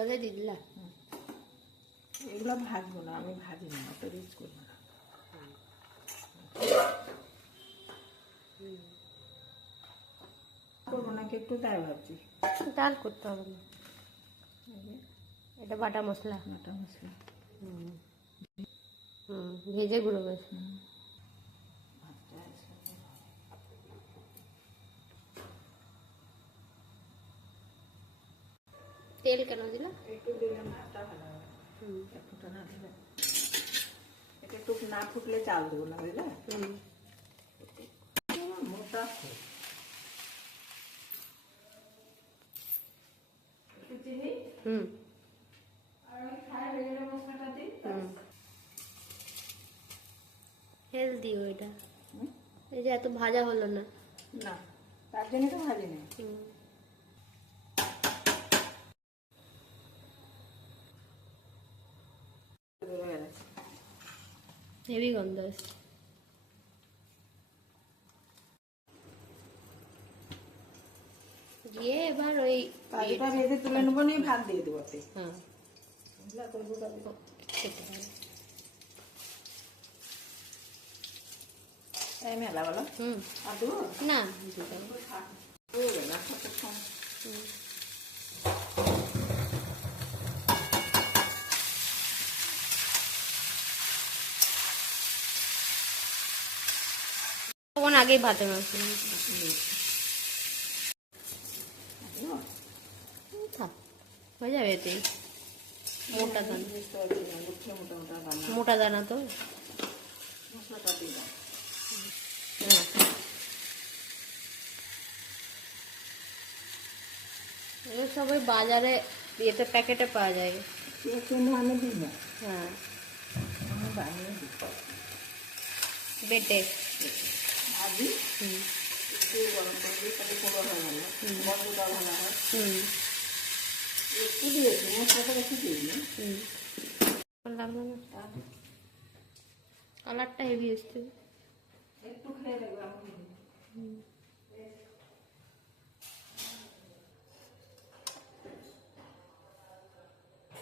জলে দিয়ে দিলা। এগুলো ভাজবো না, আমি ভাজি না, অত রিচ করবো না। করবো নাকি একটু, তাই ভাবছি। ডাল করতে হবে না, এটা বাটা মশলা। বাটা মশলা ভেজে গুঁড়ো গেছে। তেল কেন দিলা? একটু দিলাম, ভাতটা ভালো হবে। একটু না দিলে, এটা একটু না ফুটলে চাল দেবো না, বুঝলে? মোটা একটু চিনি, আর ওই ফ্রাই হয়ে গেলে মশলাটা দিই। হেলদি ওইটা, এই যে এত ভাজা হলো না। না, তার জন্য তো ভাজি নেই। হেভি গন্ধ আসছে। দিয়ে এবার ওই কাজুটা ভেজে তুলে নেবো, নিয়ে ভাত দিয়ে দেবো। হ্যাঁ, খেতে হবে। তাই মেলা বলো। আর দেবো না, দেবে না, কতক্ষণ। তখন আগেই ভাতে মাছ থাক, হয়ে যাবে এতে। মোটা দানা, মোটা দানা তো। মশলাটা দিয়ে দাও। এগুলো সবাই বাজারে ইয়েতে প্যাকেটে পাওয়া যায়। আমি দিই না, হ্যাঁ, আমি বানিয়ে দিই। বেটে ভাজি, একটু গরম করে দিই, তাহলে পুরো হয়ে গেল, গন্ধটা ভালো হয়। একটু দিয়েছি, মশলাটা বেশি দিইনি। লাগলো না, কালারটা হেভি এসছে। একটু খেয়ে দেখবে।